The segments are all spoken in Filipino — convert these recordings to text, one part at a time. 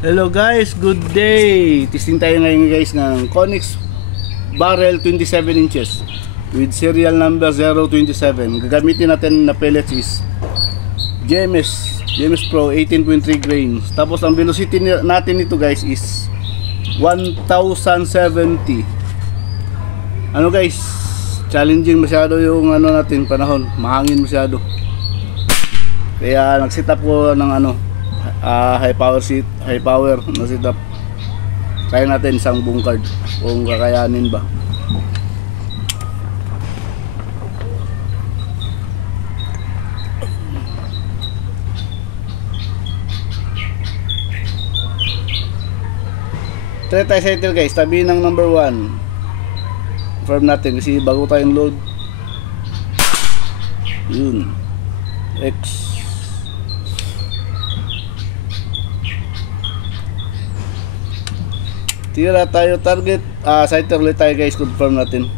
Hello guys, good day. Testing tayo ngayon guys ng Conix Barrel 27 inches with serial number 027. Gagamitin natin na pellets is GMS Pro 18.3 grains. Tapos ang velocity natin nito guys is 1070. Ano guys, challenging masyado yung ano natin panahon, mahangin masyado. Kaya nag-set up ko ng high power na setup. Kaya natin isang bungkard kung kakayanin ba. Try tayo sa ito guys, tabi ng number 1. Confirm natin kasi bago tayong load. Yun, X. Tira tayo target, sighter ulit tayo guys, confirm natin.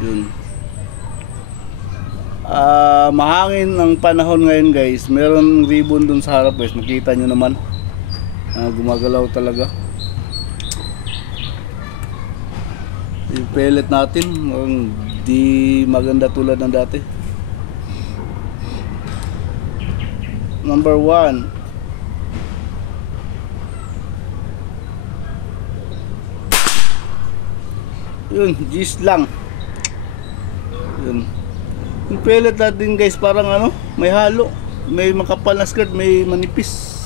Yun. Mahangin ang panahon ngayon guys. Meron ribbon dun sa harap guys, makita nyo naman. Gumagalaw talaga. Yung pellet natin di maganda tulad ng dati. Number 1. Yun, gis lang. Yun. Yung pellet natin guys, parang may halo. May makapal na skirt, may manipis.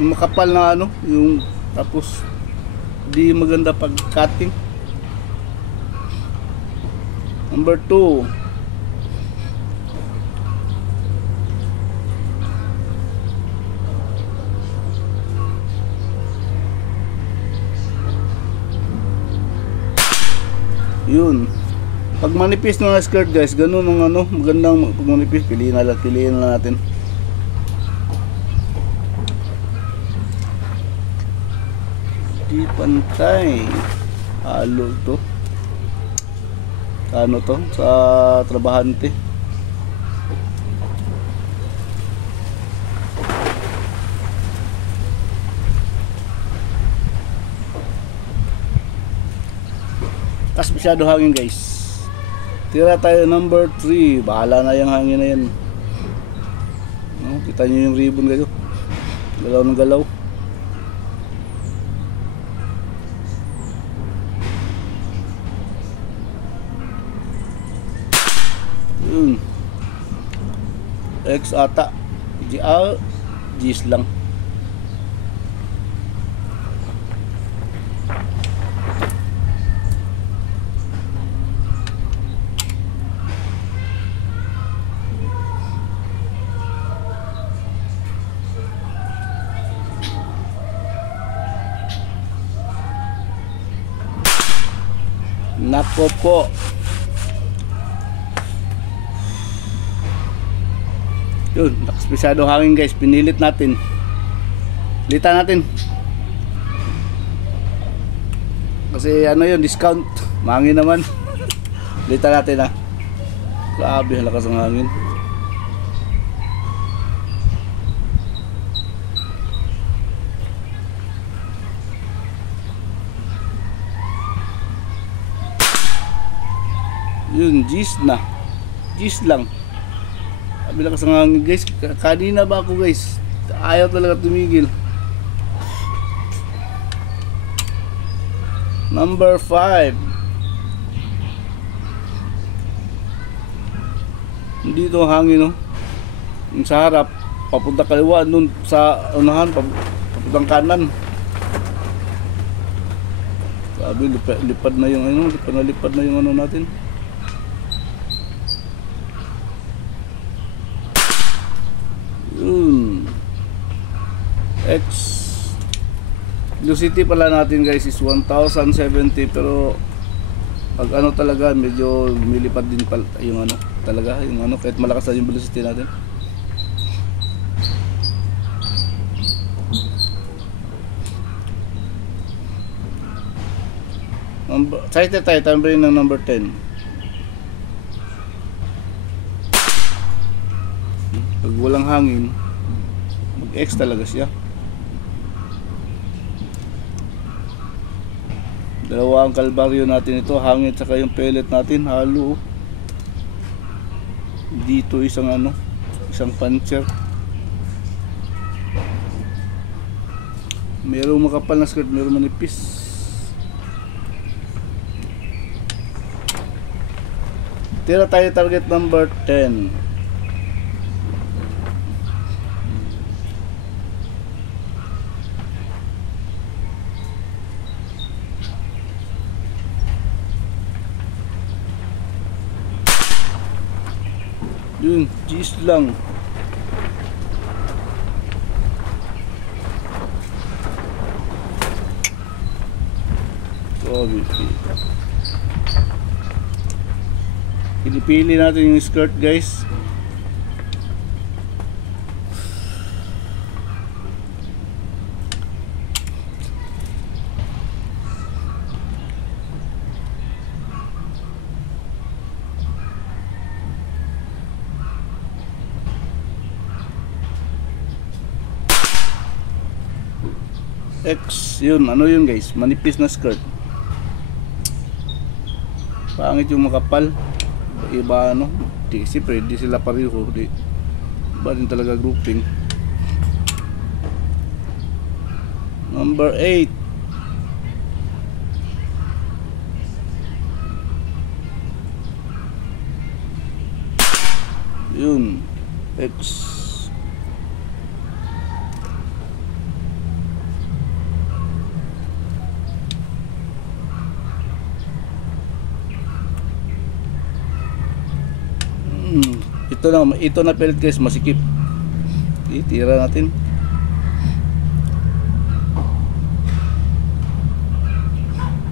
Yung makapal na yung tapos di maganda pag cutting. Number 2. Yun. Pag manipis na skirt guys, ganun ang magandang pag manipis, piliin na natin. Di pantay. Halo to. Ano to? Sa trabahante. Kas masyado hangin guys. Tira tayo number 3. Bahala na yung hangin na yan. Kita nyo yung ribbon kayo. Galaw ng galaw. Yun. X ata. GR. G's lang. Nako po. Yun, nakaspesado hangin guys, pinilit natin. Litan natin. Kasi yun, discount. Mahangin naman. Litan natin Grabe, lakas ng hangin. Yun, gis na. Gis lang. Sabi lang sa hangin guys. Kanina ba ako guys? Ayaw talaga tumigil. Number 5. Dito ang hangin yung sa harap. Papunta kaliwa. Nun sa unahan. Papuntang kanan. Sabi lipad na yung lipad na yung natin. X velocity pala natin guys is 1070, pero pag talaga medyo lumilipad din pala yung talaga yung kahit malakas na yung velocity natin. Sighted tayo, tambayin ng number 10. Pag walang hangin, mag-X talaga siya. Dalawa ang kalbaryo natin ito, hangin saka yung pellet natin, halo. Dito isang isang puncher. Merong makapal na skirt, merong manipis. Tira tayo target number 10. Yun, G's lang. So, pinipili natin yung skirt, guys. X, yun, yun guys, manipis na skirt. Pangit yung makapal. Iba di kasi pwede sila pareho, di iba din talaga grouping. Number 8. Yun, X. Ito na pellet guys, masikip. Itira natin.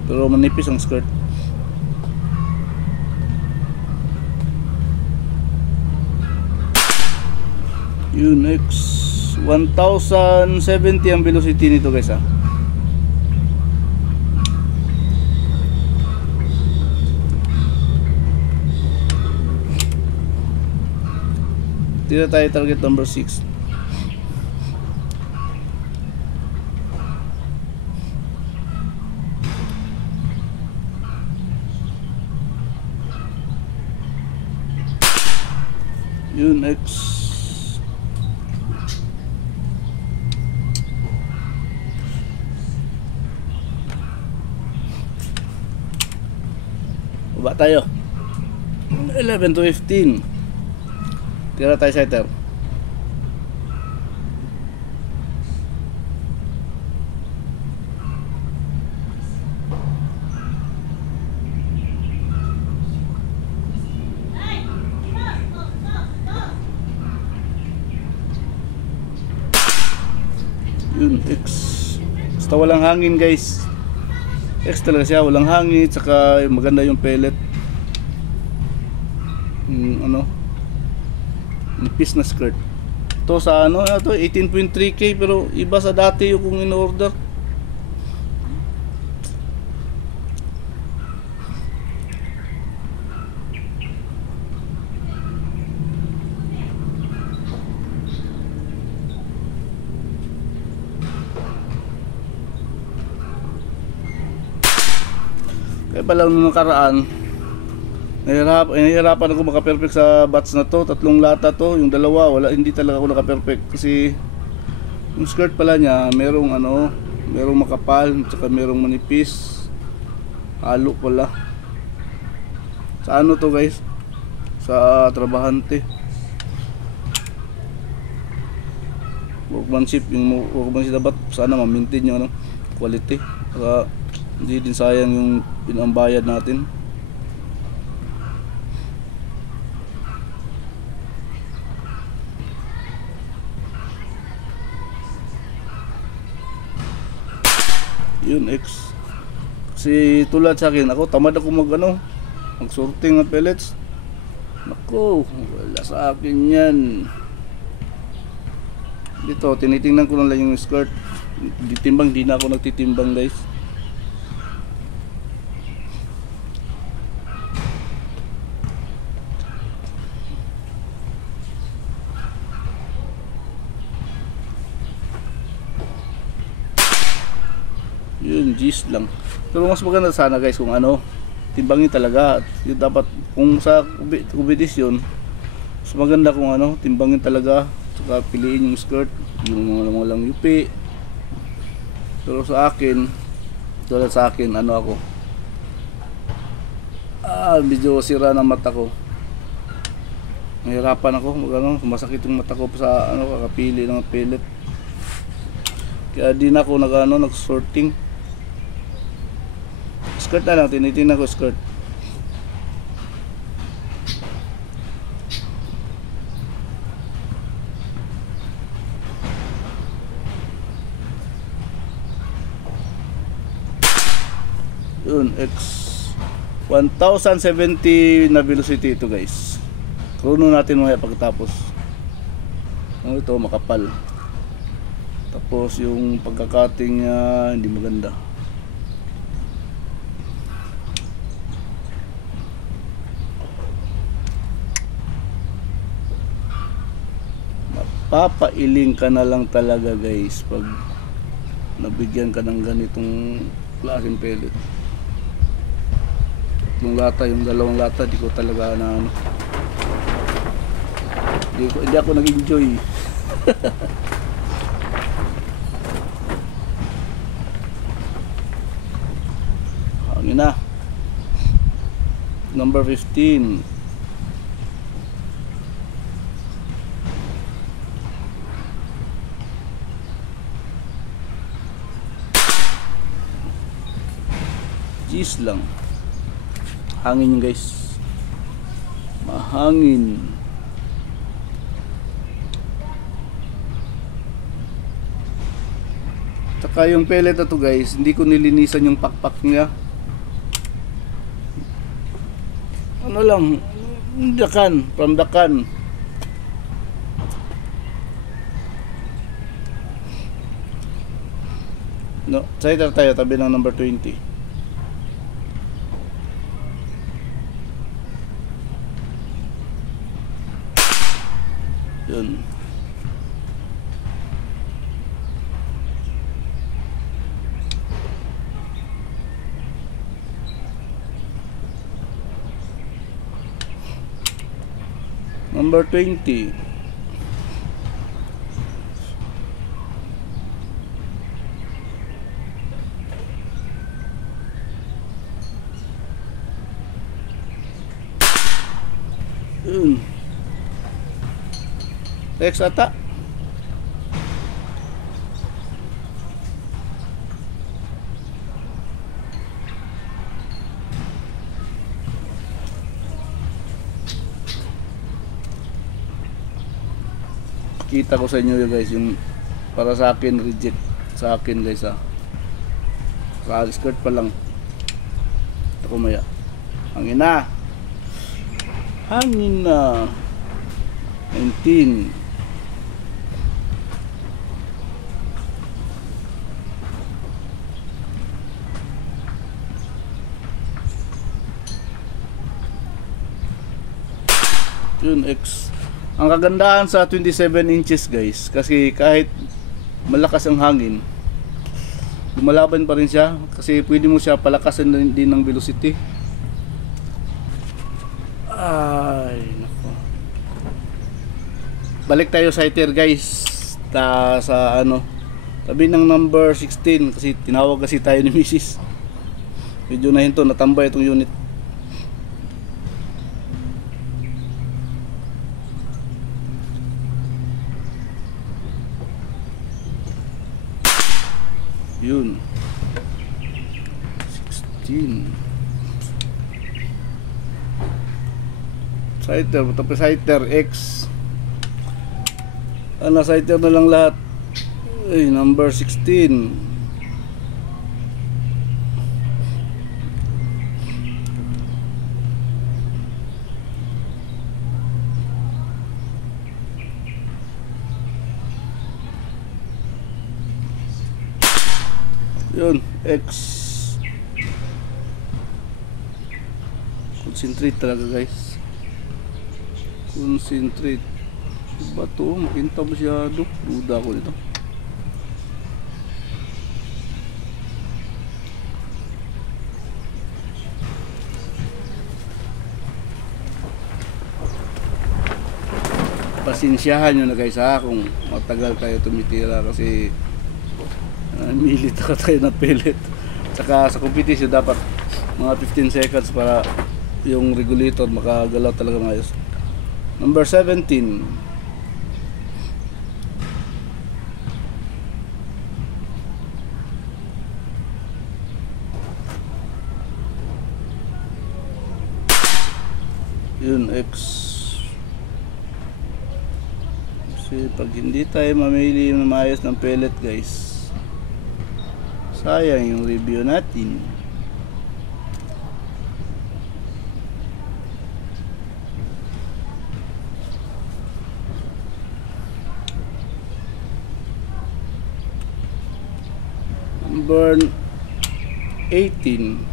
Pero manipis ang skirt. Yun, next 1070 ang velocity nito guys, ha. Tira tayo target number 6. Yun, X. Baba tayo. 11 to 15. Tira tayo setter. Yun, X. Basta walang hangin guys. X talaga siya, walang hangin, saka maganda yung pellet. Nipis na skirt. Ito sa ito 18.3K, pero iba sa dati yung kung in-order. Kaya pala nung nakaraan, nahihirapan ako maka-perfect sa batch na to. 3 lata to, yung dalawa hindi talaga ako naka-perfect kasi yung skirt pala niya merong merong makapal, tsaka merong manipis, halo pala. Sa to guys, sa trabahante, workmanship, yung workmanship dapat sana ma-maintain yung quality, saka hindi din sayang yung pinambayad natin. Yun, X. Kasi tulad sa akin, ako tamad ako mag-sorting ng pellets. Naku, wala sa akin yan. Dito, tinitingnan ko lang yung skirt. Ditimbang, di na ako nagtitimbang guys. Yun, G's lang. Pero mas maganda sana guys kung ano, timbangin talaga. Yun dapat, kung sa competition, mas maganda kung ano, timbangin talaga. Saka piliin yung skirt, yung mga walang yupi. Pero sa akin, tulad sa akin, ano ako, medyo sira ng mata ko. Nahirapan ako, masakit yung mata ko sa ano, kakapili ng pellet. Kaya di na ako nag-sorting. Skirt na lang, tinitingnan ko skirt. Yun, X 1070 na velocity ito guys. Chrono natin mamaya pagkatapos. Ito makapal. Tapos yung pagkakating niya hindi maganda. Mapapailing ka na lang talaga guys pag nabigyan ka ng ganitong klaseng pellet. Yung lata, yung dalawang lata, di ko talaga na ano. Hindi ako nag-enjoy. Hangin na. Number 15. G's lang. Hangin yun guys, mahangin. Saka yung pellet na to guys, hindi ko nilinisan yung pakpak niya. Ano lang, dakan, from dakan. No, sighter tayo, tabi ng number 20. Yun. Number 20. Yun. X ata. Kita ko sa inyo guys yung para sa akin reject sa akin guys sa skirt pa lang. Ito maya. Hangin na. Hangin na. 19. Yun, X. Ang kagandahan sa 27 inches guys, kasi kahit malakas ang hangin, lumalaban pa rin siya kasi pwede mo siya palakasan din ng velocity. Ay, nako. Balik tayo sa sighter guys. Sa ano, tabi ng number 16 kasi tinawag kasi tayo ni Mrs. Medyo na hinto, natambay itong unit. Yun 16 sighter, tapos sighter X ano, sighter na lang lahat. Ay, number 16. Yun, X. Concentrate talaga guys. Concentrate. Diba to? Makinta masyado. Duda ko dito. pasensyahan nyo na guys ha kung matagal tayo tumitira kasi milit ka tayo ng pellet. Saka sa competition dapat mga 15 seconds para yung regulator makagalaw talaga maayos. Number 17. Yun, X. Kasi pag hindi tayo mamili ng maayos ng pellet guys, sayang yung review natin. Number 18.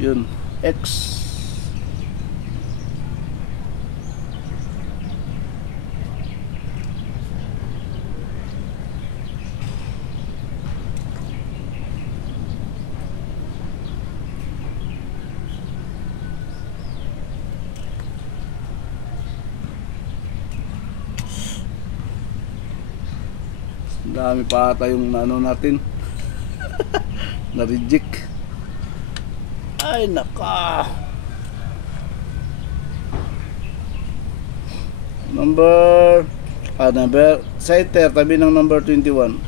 Yun, X. Dami pa ata yung ano natin na-reject. Ay naka. Number citer tabi ng number 21.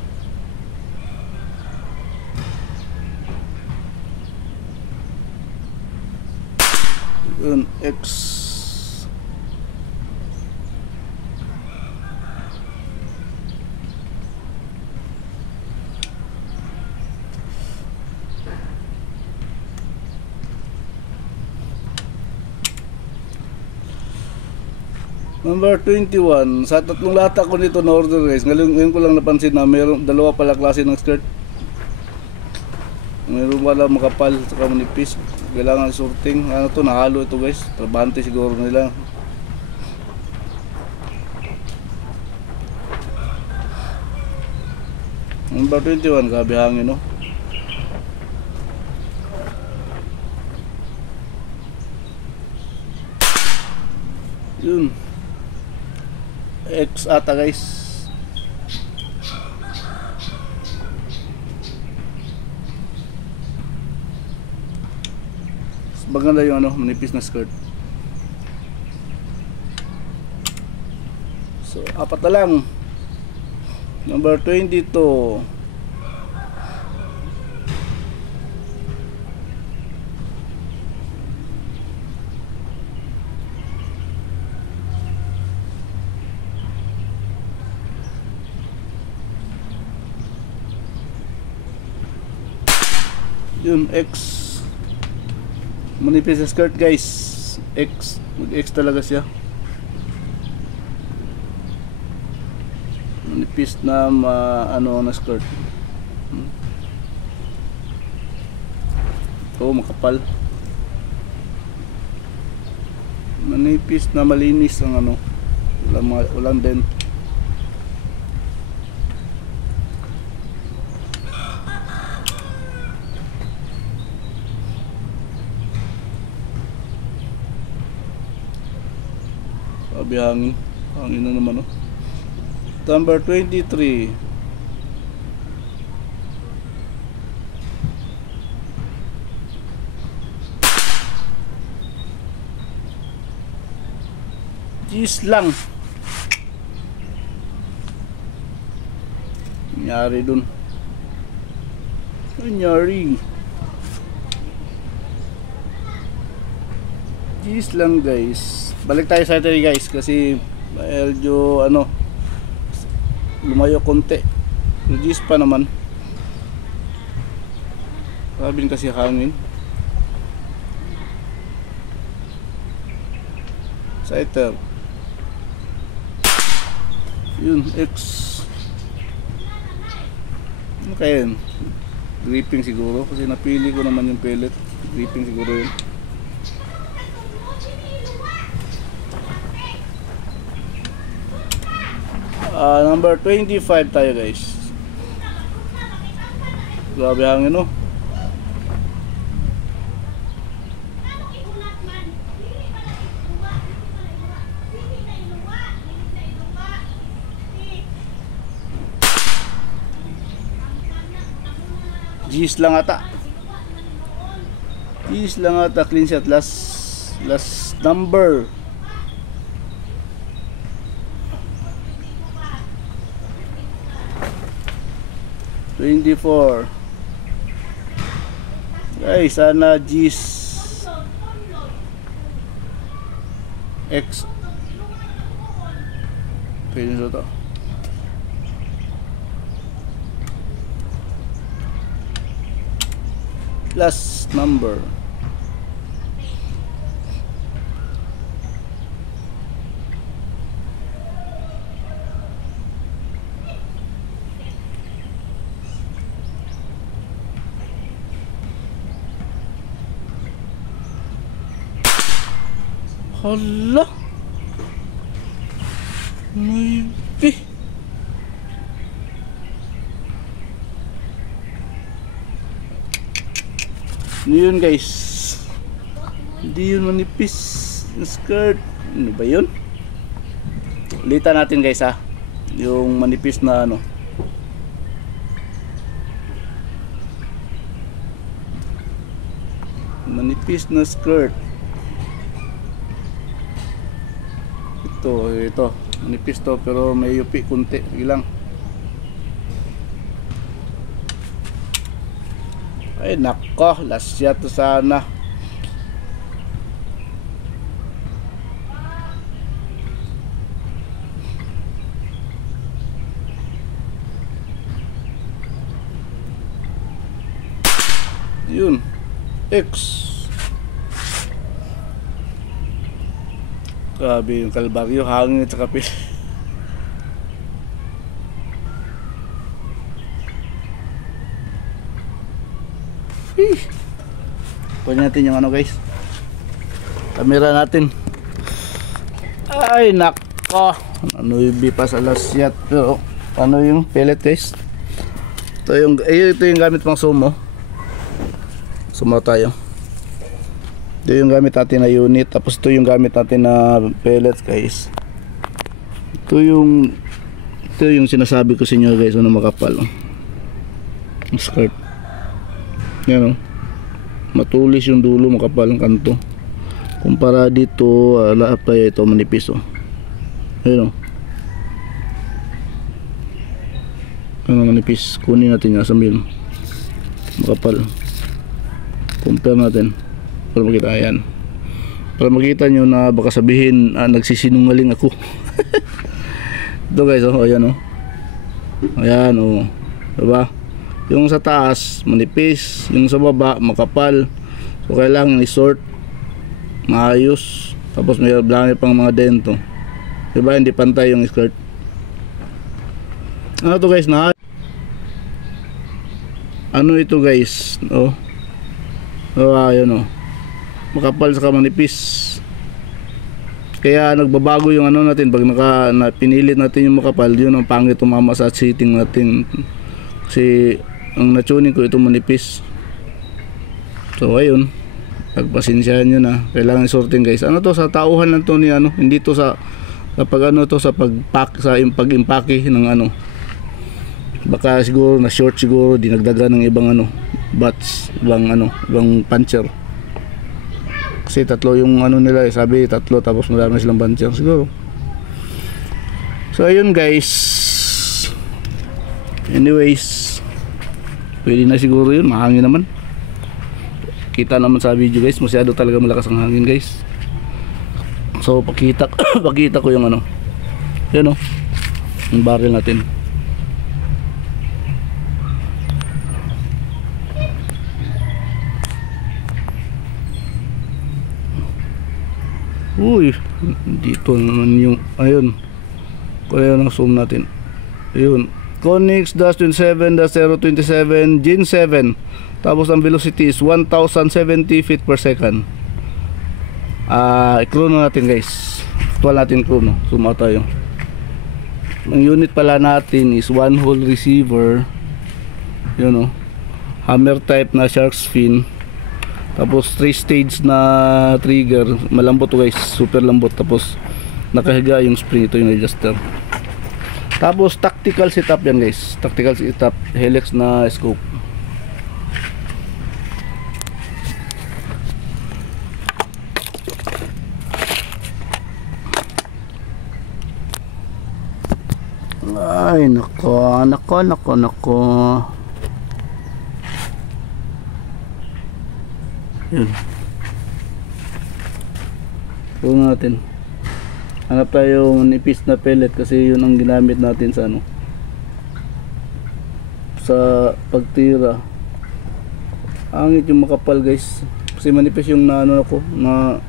Yun, X. Number 21, sa tatlong lata ko nito na order guys, ngayon ko lang napansin na mayroong dalawa pala klase ng skirt. Mayroon pala makapal at manipis. Kailangan sorting. Ano to, nahalo ito guys. Trabante siguro nila. Number 21, grabe hangin no. Yun. X ata guys. Maganda yung ano, manipis na skirt. So, apat na lang. Number 22. Yun, X. Manipis na skirt guys. X. Mag-X talaga siya. Manipis na ano na skirt. Ito makapal. Manipis na malinis ang ano. Walang dent. Sabi hangin na naman oh. Number 23. Cheese lang. Nangyari dun. Nangyari. Cheese lang guys. Balik tayo sa ito guys kasi medyo ano lumayo konti. Cheese pa naman. Sabi kasi hangin. Citer. Yun, X. Ano kaya yun? Gripping siguro kasi napili ko naman yung pellet. Gripping siguro yun. Number 25 tayo guys. Grabe hangin, oh. G's lang ata. G's lang ata. Clean shot. Last number. $24. Guys, sana G's X. Pwede nyo to. Last number. Hala, maybe. Ano yun guys? Hindi yun manipis yung skirt. Ano ba yun? Ulitan natin guys ha. Yung manipis na ano. Manipis na skirt. Ito. Manipis to pero may yupi kunti. Sige lang. Ay nako, last shot to sana. Yun. X. Grabe yung kalbaryo, hangin at kapil. Kunin natin yung ano guys, camera natin. Ay nako, nanuibi pa sa last shot. Pero ano yung pellet guys? Ito yung gamit pang sumo. Sumo tayo. Ito yung gamit natin na unit. Tapos ito yung gamit natin na pellets guys. Ito yung sinasabi ko sa inyo guys, ano makapal, oh. Skirt. Yan, oh. Matulis yung dulo, makapal ang kanto. Kumpara dito, apply ito manipis, oh. Ayun, oh. Ano manipis, kunin natin yung asambil. Makapal. Compare natin para makita yan. Para makita nyo na baka sabihin nagsisinungaling ako. Ito guys, oh, ayan, oh. Ayan, oh. Diba? Yung sa taas manipis, yung sa baba makapal. So kailangan i-sort maayos. Tapos may blanket pang mga dento. Diba? Hindi pantay yung skirt. Ano to guys na? Ano ito guys? Oh. Oh, ayun, oh. Makapal sa manipis. Kaya nagbabago yung ano natin pag pinilit natin yung makapal, yun ang pangit tumama sa sitting natin. Kasi ang natuning ko ito manipis. So ayun, pagpasensyahan nyo na. Kailangan sorting guys. Ano to, sa tauhan lang to ni ano, hindi to sa pag ano to, sa pag-impake ng ano. Baka siguro na short, siguro dinagdagan ng ibang ano, butts, ibang puncher. Kasi tatlo yung ano nila, sabi tatlo, tapos marami silang puncher siguro. So ayun guys, anyways, pwede na siguro yun, mahangin naman. Kita naman sa video guys, masyado talaga malakas ang hangin guys. So pakita ko yung ano, yun, oh, yung barrel natin. Uy, dito naman yung, ayun, kaya lang zoom natin. Ayun, Konix-27-027 Gen 7. Tapos ang velocity is 1070 feet per second. I-chrono natin guys. Actual natin chrono. Zoom out tayo. Ang unit pala natin is one hole receiver. Yun, oh. hammer type na shark's fin. Tapos 3 stage na trigger, malambot to guys, super lambot. Tapos nakahiga yung spring, ito yung adjuster. Tapos tactical setup yan guys, tactical setup, helix na scope. Ay nako. Yun. Ito natin. Hanap tayo nipis na pellet kasi yun ang ginamit natin sa ano, sa pagtira. Angit yung makapal guys. Kasi manipis yung na ano ako na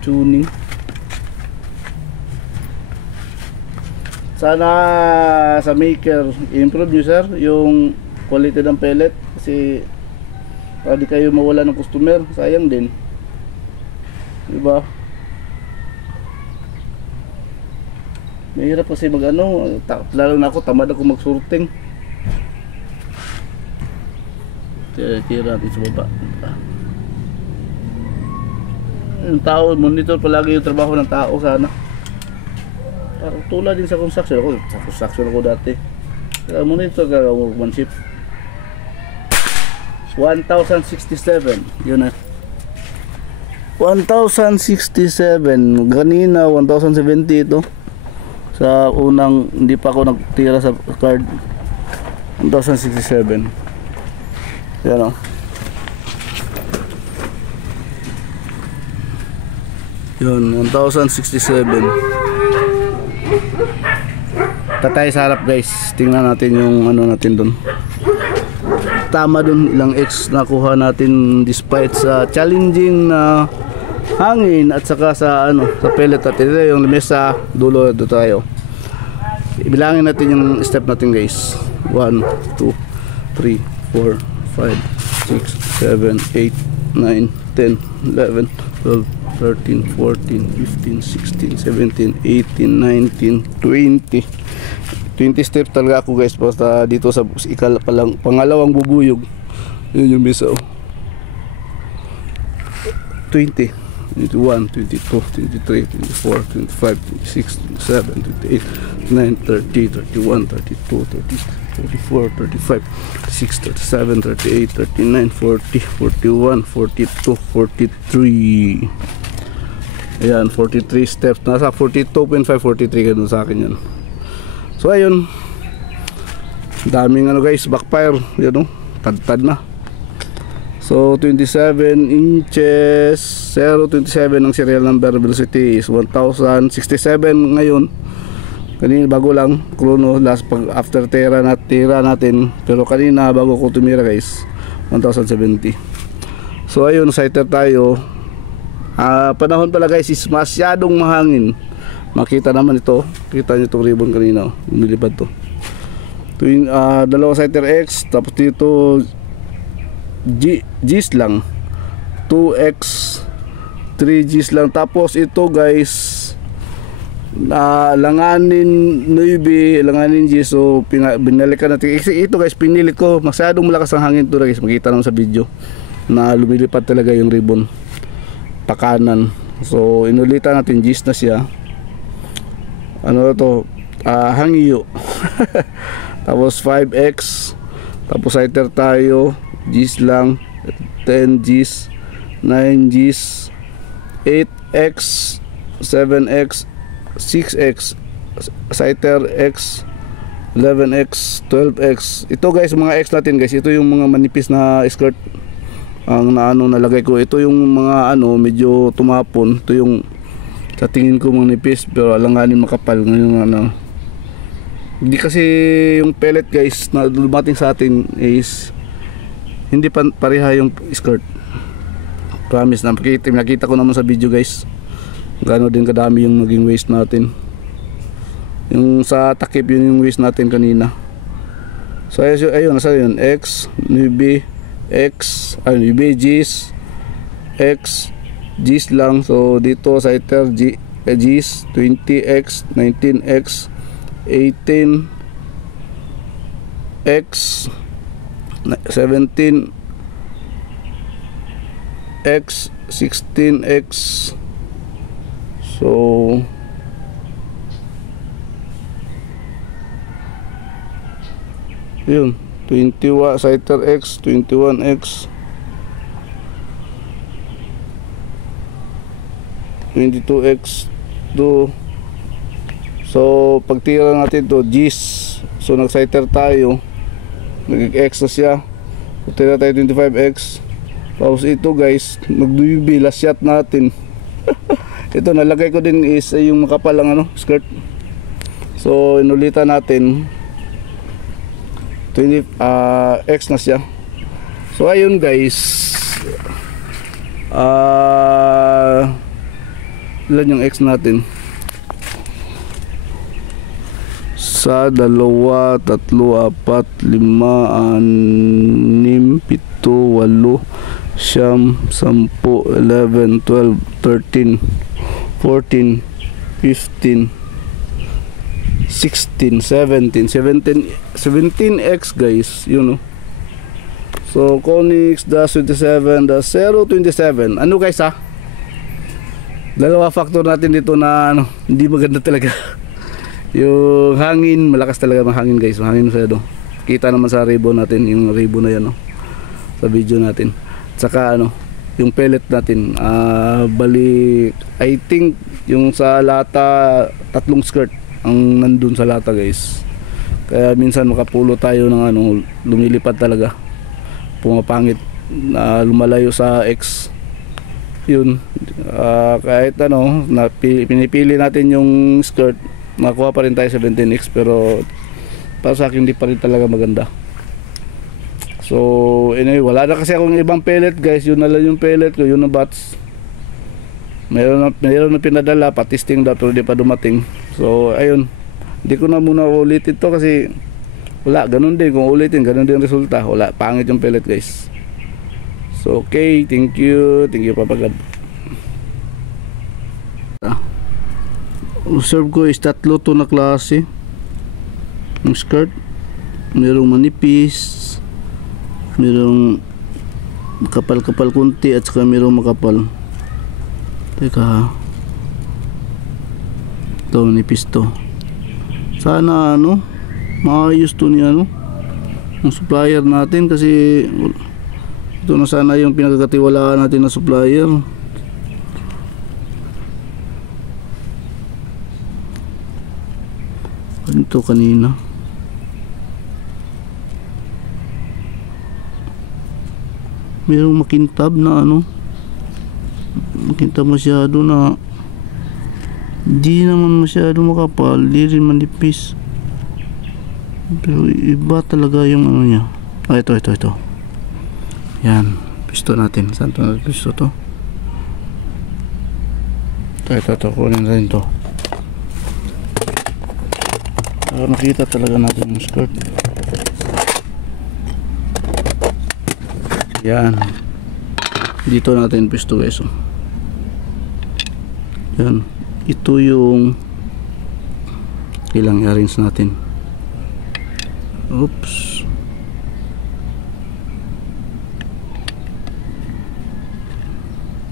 tuning. Sana sa maker improve nyo sir yung quality ng pellet kasi para di kayo mawala ng customer, sayang din, diba? Mahirap kasi mag ano, lalo na ako, tamad ako magsurting. Tira natin sa baba. Yung tao, monitor palagi yung trabaho ng tao sana. Parang tulad din sa construction ako. Sa construction ako dati. Kaya monitor ka workmanship. 1067. Yun na. 1067. Ganina 1070 ito. Sa unang hindi pa ako nagtira sa card. 1067. Yan o. Yun, 1067. Tatay sa harap guys. Tingnan natin yung ano natin dun. Tama dun, ilang X nakuha natin despite sa challenging na hangin at saka sa ano, sa pellet natin. Ito yung lamesa dulo dito tayo. Ibilangin natin yung step natin guys. 1, 2, 3, 4, 5, 6, 7, 8, 9, 10, 11, 12, 13, 14, 15, 16, 17, 18, 19, 20. 20 steps talaga ako guys basta dito sa pangalawang bubuyog. Yun yung misa oh. 20, 21, 22, 23, 24, 25, 26, 27, 28, 9, 30, 31, 32, 33, 44, 35, 36, 37, 38, 39, 40, 41, 42, 43. Ayan, 43 steps. Nasa 42.5, 43 ganun sa akin yan. So ayun, daming ano guys, backfire, yan o, tad-tad na. So 27 inches, 027 ang serial number, velocity is 1067 ngayon. Kanina bago lang, chrono, last pag after tira natin, pero kanina bago ko tumira guys, 1070. So ayun, sighter tayo. Panahon pala guys is masyadong mahangin. Makita naman ito, kita nyo itong ribbon kanina, lumilipad to. Dalawang sighter X, tapos dito G's lang, 2X, 3G's lang. Tapos ito guys, langanin Navy, langanin G. So binalikan natin. Ito guys, pinilit ko, masyadong malakas ang hangin to guys. Makita naman sa video na lumilipad talaga yung ribbon pakanan. So inulitan natin, G's na siya. Ano to, hangyo. Tapos 5X, tapos sighter tayo, G's lang, 10G's, 9G's, 8X, 7X, 6X, sighter X, 11X, 12X. Ito guys, mga X natin guys, ito yung mga manipis na skirt ang naano nalagay ko. Ito yung mga ano medyo tumapon. Ito yung sa tingin ko manipis pero alanganin makapal ngayon ano. Hindi kasi yung pellet guys na dumating sa atin is hindi pareha yung skirt. Promise na, nakita ko naman sa video guys. Gano'n din kadami yung naging waste natin. Yung sa takip yun yung waste natin kanina. So ayun, nasa yun, X, NB, X, NB, G's, X, G's lang. So dito sa sighter G's, 20X, 19X, 18X, 17x, 16x. So yun, 21 Scyther X, 21x, 22x 2. So pagtira natin to G's, so nag Scyther tayo, nag-X na siya, so tira tayo 25x. Tapos ito guys, mag-DUV last shot natin. Ito nalagay ko din is yung makapal lang ano, skirt. So inulitan natin 20 X na siya. So ayun guys, ilan yung X natin? Sa 2, 3, 4, 5, 6, 7, 8, 9, 10, 11, 12, 13, 14, 15, 16, 17x guys, yun know. So Konix-27-027. Ano guys ha? Dalawa factor natin dito na ano, hindi maganda talaga. Yung hangin, malakas talaga mahangin guys, mahangin masyado. Kita naman sa ribbon natin, yung ribbon na yan no, sa video natin. Saka ano, yung pellet natin, balik, I think yung sa lata, 3 skirt ang nandun sa lata guys. Kaya minsan makapulo tayo ng ano, lumilipad talaga, pumapangit, lumalayo sa X. Yun, kahit ano, pinipili natin yung skirt, makuha pa rin tayo 17x, pero para sa akin hindi pa rin talaga maganda. So anyway, wala na kasi akong ibang pellet guys, yun na lang yung pellet ko, yun na bats. Meron na pinadala, pa-testing daw pero di pa dumating. So ayun, hindi ko na muna ulitin to kasi wala, ganun din, kung ulitin ganun din resulta, wala, pangit yung pellet guys. So okay, thank you Papa God. Observe ko is 3 to na klase ng skirt. Merong manipis, merong makapal-kapal kunti, at saka merong makapal. Teka ha, ito manipis to. Sana ano, maayos to ni ano, ang supplier natin, kasi ito na sana yung pinagkakatiwalaan natin na supplier. Ito kanina merong makintab na ano, makintab masyado na, di naman masyado makapal, di rin manipis, pero iba talaga yung ano niya. Ito yan, pisto natin. Saan to na pisto to? Ito kunin natin to para makita talaga natin yung skirt. Yan, dito natin pisto guys. Yan, ito yung ilang i-arrange natin. Oops,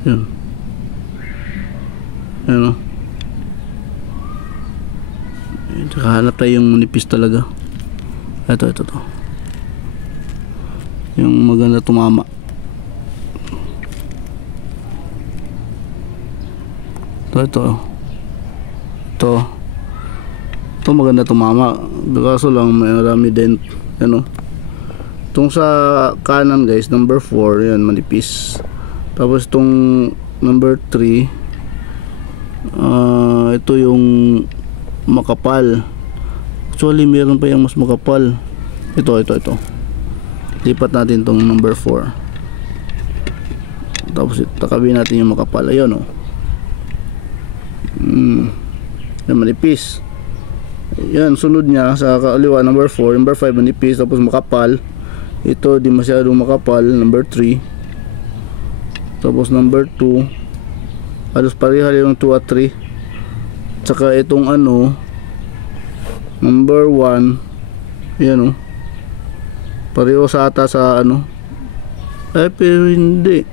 yan, ano, hanap tayo yung manipis talaga. Ito yung maganda tumama. Ito maganda tumama, kaso lang may marami dent, ano. Itong sa kanan guys, number 4, yan manipis. Tapos itong number 3, ito yung makapal. Actually meron pa yung mas makapal. Ito lipat natin tong number 4, tapos takabi natin yung makapal. Ayun oh, yan manipis. Yan, sunod niya sa kaliwa number 4, number 5 manipis, tapos makapal. Ito di masyadong makapal, number 3. Tapos number 2, halos pareha yung 2 at 3. Tsaka itong ano, number 1, yan o, Pareho sa ata sa ano. Ay, pero hindi.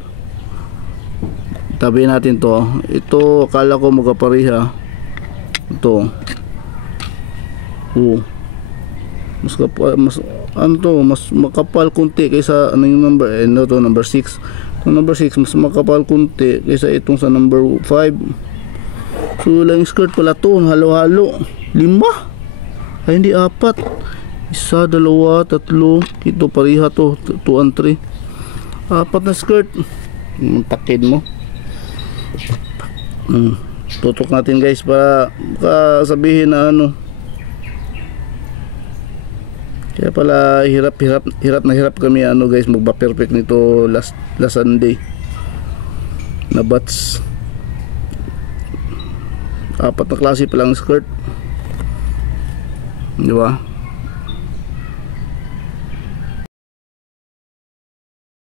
Tabi natin to. Ito, akala ko magkapareha. Ito. Oh. Mas kapal, mas ano to, mas makapal kunti kaysa ano yung number, ano to, number 6. Yung number 6 mas makapal kunti kaysa itong sa number 5. So lang skirt pala to, halo-halo. 5. Ay hindi 4. 1, 2, 3. Ito pareha to, 2 and 3. 4 na skirt. Takid mo. Tutok natin guys para sabihin na ano. Kaya pala hirap na hirap kami ano guys magba perfect nito last Sunday na batch. 4 na klase pa lang skirt, di ba?